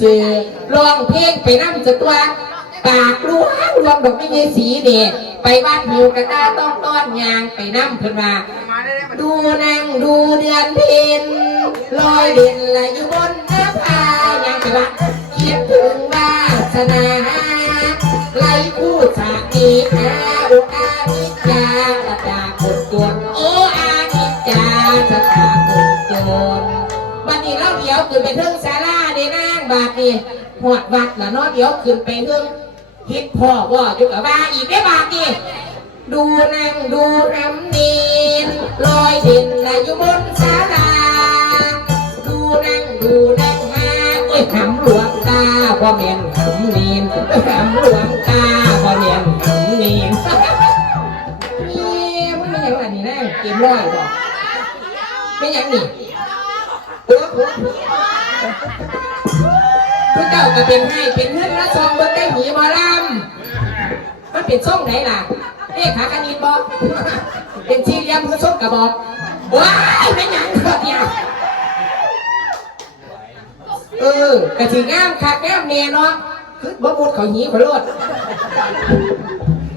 ซื่อๆร้องเพลงไปนั่งจะตัว ปากล้วงลองดอกไม่เยสีเนี่ยไปวานหิวกระตาต้องต้อนยางไปนั่งเพิ่นมาดูนางดูเดือนเพ็ญลอยเด่นละอยู่ ดี๋ยวขึ้นไปเทิงศาลาเดนางบาทนี่หอดวัดละเนาะเดี๋ยวขึ้นไปเทิงคิดพ่อว่าอยู่กับว่าอีกได้บาทนี่ดูนั่งดูรำนีนลอยด่นละอยู่บนศาลาดูนั่งดูนั่งมาเอ้ยหำหลวงตาบ่แม่นหำนีนหำหลวงตาบ่แม่นหำนียนนี่มันไม่ยังอันนี้นะเกมร้อยบ่ไม่ยังนี่ เออเอเจ้าก็เป็นให้เป็นเพื่อนละซองเบิ่งได้หนีหมอลำมันเป็นส้มไหนล่ะเลขาคณิตบอกเป็นสี่เลี่ยมคือส้มกระบอกว้ายไม่หยังเถอะเนี่ยเออกระสีงามคักแก้มเนียเนาะคือบ่บุดเขาหีเขาโลด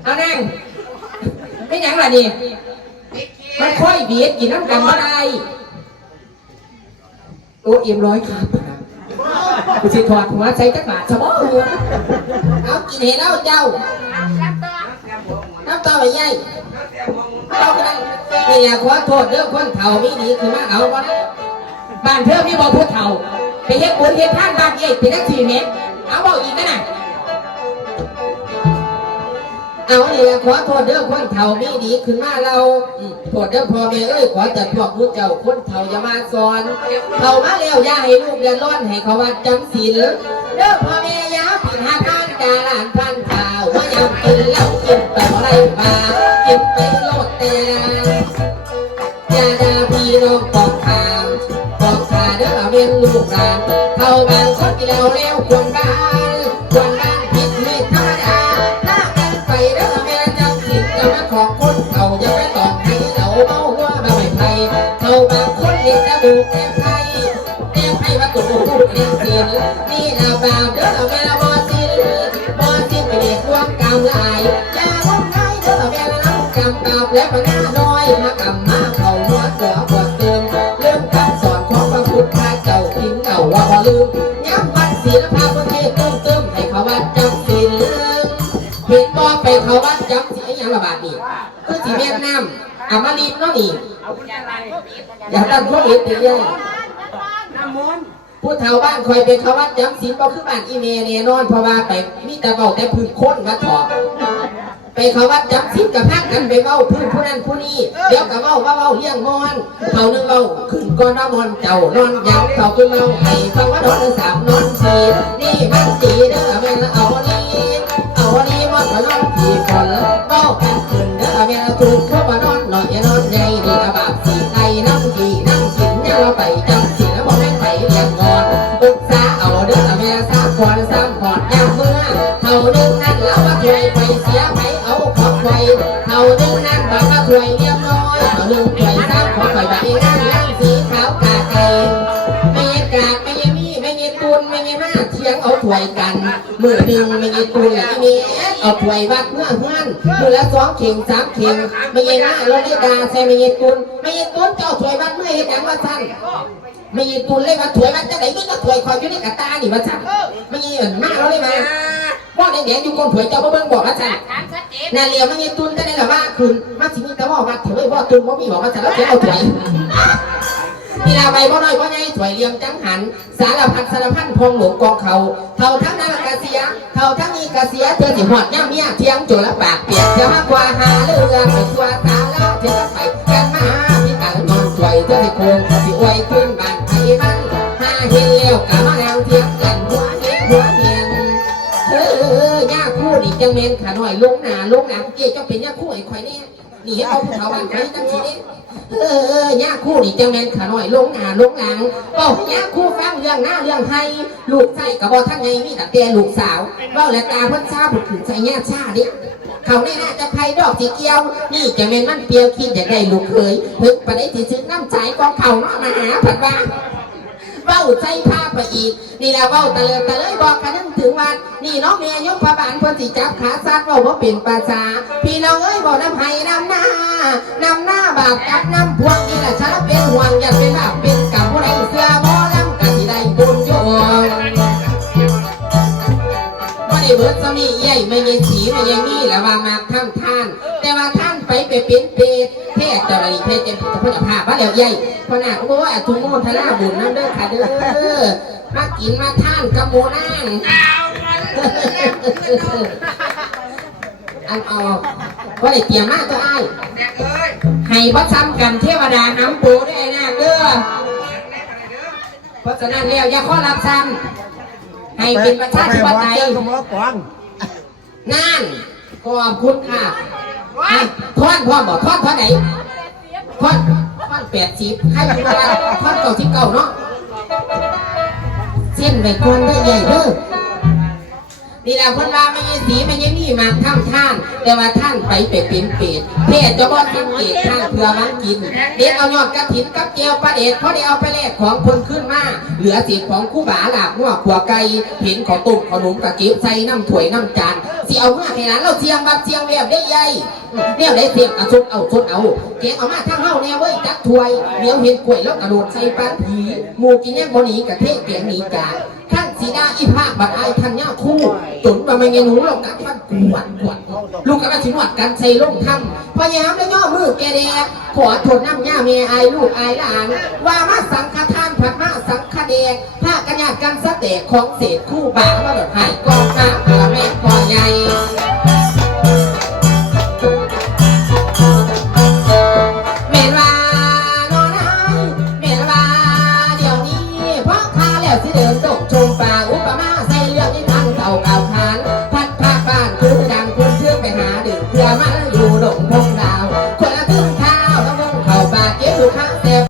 เอานั่งไม่หยังล่ะนี่มันค่อยเบียดกินน้ำกันบ่ได้ โอ้เอ็มร้อยครับกูสิถอดหัวใส่จักรบาทสมองเอากินเห็นเอาเจ้าน้ำตาไปยัยเอาไปนี่อยาขอโทษเรื่องคนเฒ่ามีดีคือมาเอาวะบ้านเธอมีบ่พูดเฒ่าไปเฮ็ดบุญเฮ็ดทานบ้านยัยเป็นจักสี่เมตรเอาบอกอีกกันน่ะ เอานี่อยขอโทษเด้อคนเฒ่ามีดีขึ้นมาเราอืมโทษเด้อพ่อแม่เอ้ยขอแต่พวกผู้เจ้าคนเฒ่าอย่ามาสอนเฒ่ามาแล้วอย่าให้ลูกเดือดร้อนให้เขาวัดจำศีลเด้อพ่อแม่อย่าผิดหาทานกาลานพันข่าวว่ายังกินเหล้ากินแต่ได้มากินไปโลดแต่อย่าด่าพี่น้องปองทางปองขาเด้อเป็นลูกหลานเข้าบางคนที่แล้วแล้วควรบ้า กจะบุกแก้ไพ่แก้ไพ่ว่าตัวผู้เรียนเสียนี่เราบ่าเด้อแม่บ่สิ้นบ่สิ้นไปเรียกรวมกำลายอย่างไงเด้อแม่น้ำกำกาบและปัญญาน้อยมากำ จำศีลอย่างระบาดนี่คือสีแม่น้ำอามาลินเนาะนี่อย่าตั้งพวกเล็กเดียวผู้เฒ่าบ้านคอยไปเขาวัดจำศีลก็คือบ้านอีเมเนนอนเพราะว่าไปมีแต่เบาแต่พื้นค้นมาถอดไปเขาวัดจำศีลกับพักกันไปเบ้าพื้นผู้นั้นผู้นี้เดี๋ยวกับเบ้าว่าเบ้าเลี้ยงมอนเขานึงเบ้าขึ้นก้อนว่ามอนเจ้านอนยังเขาขึ้นเบ้าให้เขาว่านอนสามนอนสี่นี่มันสีเด้อแม่นเอานี่เอานี่มันมานอนผีคนเบ้ากันขึ้นเด้อแม่นเขามานอนหน่อยนอนใหญ่ดีกระบาดสีไก่น้ำกีน้ำกินเนี่ยเราไปจังสีแล้วบอกให้ไปเลี้ยงงอนอุกษาเอาเด้อแม่สามขอนสามขอนยามเมื่อเขาดึงนั่นแล้วว่าถวยไปเสียไปเอาของไปเขาดึงนั่นบอกว่าถวยเรียบร้อยเขาดึงถวยสามของไปไปนั่น ถวยกัน มือหนึ่งไม่เย็นตุนและอีเมเอาถวยวัดเมื่อเพื่อนมือละสองเข่งสามเข่งไม่เย็นมาเราเรียกดาใส่ไม่เย็นตุนไม่เย็นตุนเจ้าถวยวัดเมื่อเห็นอย่างว่าสั้นไม่ยินตุนเลยมาถวยมันจะไหนมันก็ถวยคอยอยู่ในกระตาหนี่าสั่งไม่ยินมากแล้วเลยมาว่าแดงๆอยู่คนถวยเจ้าเบิ่งบอกมาสั่งนาเลียไม่ยินตุนก็ได้ละว่าคืนมาสิมีแต่ว่าวัดถวยว่าตุนว่ามีบอกมาสั่งแล้วเสียเอาถวย นี่ลาใบบ่น้อยบ่ใหญ่ถวยเลี้ยงจังหัน สารพัดสารพันพงหลวงกองเขา เท่าทั้งนั้นกะเสีย เท่าทั้งนี้กะเสียเธอสิหอดย่ำเมียเทียงจุลปากเปียกเสียมากกว่าหาเรื่องไปทั่วสาราเธอไปกันมาพี่กันนอนถวยเธอสิโคงสิอวยขึ้นบ้านไทยบ้านหาเห็นแล้วกะมาแล้วเทียงกันหัวเนียหัวเนียนเออย่าคู่นี่จังเมนขาหน่อยลงหนาลงหนาเกี่ยเจ้าเป็นย่าคู่ไอ้ข่อยเนี่ยนี่ให้เอาผู้เฒ่าบ้านข่อยจังสิเนี่ย เออย่าคู่นี่จังเมนขาหน่อยลงหนาลงหลังเอ้าย่าคู่ฟังเรื่องหน้าเรื่องไทยลูกไส้กระบอกทั้งไงมีแต่เตยลูกสาวเบ้าและตาเพิ่นชาบุดถึงใส่ย่าชาดิเขาในน่าจะไพ่ดอกสีเกียว นี่จะเป็นมันเปียวคิดอยากได้ลูกเคยเพิ่งประเดี๋ยวสิซื้อน้ำใจกองเขาเนาะมาหาผัดว่า เบ้าใจพาไปอีก นี่แหละเบ้าตะเลิดตะเลยบอกกันนึงถึงวันนี่น้องเมียยกพระบานเพนสิจับขาซัดเว่าว่าเป็นภาษาพี่น้องเอ้ยบอกน้ำไห้น้ำหน้านำหน้าบาปกับน้ำพวงนี่แหละฉันเป็นห่วงอย่าเป็นบาปเป็นกับผู้ใดเสื้อบ่ลำกันที่ใดบุญโยมว่ได้เบิดสมีใหญ่ไม่ยังสีไม่ยังนี่และว่ามาท่านท่าน แต่ว่าท่านไปไปเป็นเปรต เทศเจ้าหน้าที่เทศเจ้าพุทธพุทธภาพว่าแล้วใหญ่พราะน่ะโอ้ยทุโมทนาบุญนั่นเด้อค่ะเด้อมากินมาท่านกับโมนางอันออกว่าได้เตรียมมาตัวไอ้ให้บัซ้ำกันเทวดาน้ำปูได้ไอ้นะเด้อเพราะฉะนั้นแล้วอย่าข้อรับซ้ำให้เป็นประชาธิปไตยนั่นขอบคุณค่ะ ทอนพ่อบอกทอนทอนไหนทอนทอนแปดสิบให้ดูว่าทอนเก่าที่เก่าเนาะเส้นไปคนได้ใหญ่เด้อ นี่แหละคนว่าไม่ยังสีไม่ยังนี่มาท่ามท่าน แต่ว่าท่านไปไปเป็นเปรตเทศจะบอกเป็นเปรตท่านเพื่อมันกิน เด็ดเอายอดกระถินกับเจียวปลาเด็ดเพราะได้เอาไปแลกของคนขึ้นมา เหลือสิของคู่บาหลาบหัวขัวไก่เห็นขอตุ่มขนมกะกิบใส่น้ำถ้วยน้ำจานสิเอาเมื่อแค่นั้นเราเสียงบับเสียงเรียบได้ใหญ่เนี่ยได้เสียงกระชุดเอาชุดเอาเก๋เอามาทั้งเฮาแน่เว้ยจักถ้วยเดี๋ยวเห็นกล้วยแล้วกระโดดใส่ปานผีหมูกินแย่งบ่หนีกะเทศเกียงหนีกาท่านสีดา อีภาคบัดอายทันย่าคู่จนมาไม่เงินหนูเรากัดฟันกวดกวดลูกกระชินวัดกันใส่ลงถ้ำพยายามได้ย่อมือแกแดกขอทนน้ำย่าเมียอายลูกอายหลาน ว่ามาสังฆทานผัดมาสังฆเดกผ้ากันยากันสะเตกของเศษคู่บามาหลดหายกองน้าพระแม่กอใหญ่ แล้วสิเดินตกชมป่าอุปมาใส่เรื่องนิทาน